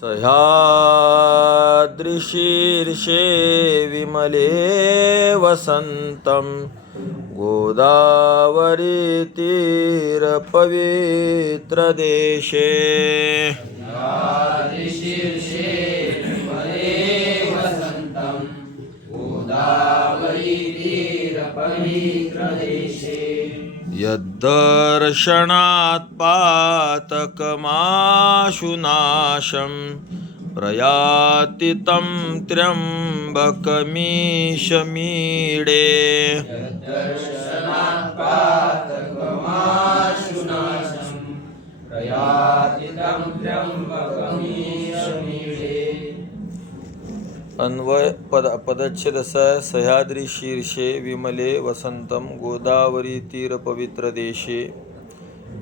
सह्याद्रिशीर्षे विमले वसन्तं गोदावरीतीरपवित्रदेशे यद्दर्शनात् पातकमाशु नाशं प्रयाति तं त्र्यम्बकमीशमीडे अन्वय पदच्छेद असा आहे. सह्याद्री शीर्षे विमले वसंतम गोदावरी तीर पवित्र देशे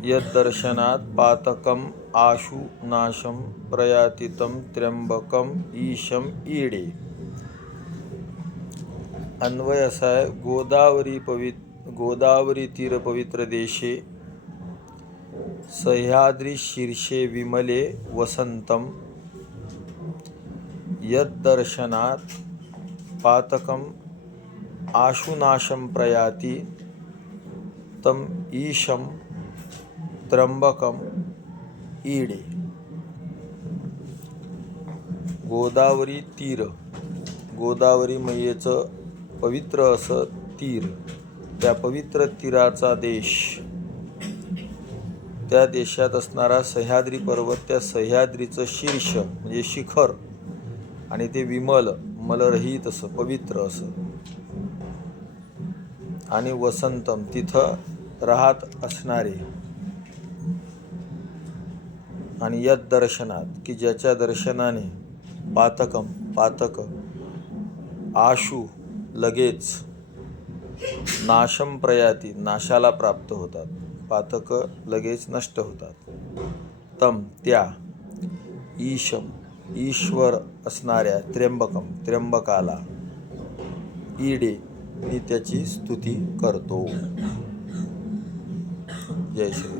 यद्दर्शनात् पातकम आशु नाशम प्रयातितम त्र्यंबकम ईशम ईडे. अन्वय असा आहे. गोदावरी तीर पवित्र देशे सह्याद्री शीर्षे विमले वसंतम यद्दर्शनात् पातकम आशुनाशं प्रयाति तम ईशम त्र्यंबकम ईडे. गोदावरी तीर, गोदावरी मैयेचं पवित्र असं तीर, त्या पवित्र तीराचा देश, त्या देशात असणारा सह्याद्री पर्वत, त्या सह्याद्रीचं शीर्ष म्हणजे शिखर, आणि ते विमल मलरहित असं पवित्र असं, आणि वसंतम तिथं राहत असणारे, आणि यद दर्शनात की ज्याच्या दर्शनाने पातक आशु लगेच, नाशम प्रयाती नाशाला प्राप्त होतात, पातक लगेच नष्ट होतात, तम त्या, ईशम ईश्वर असणाऱ्या, त्र्यंबकाला, ईडे मी त्याची स्तुती करतो. जय श्री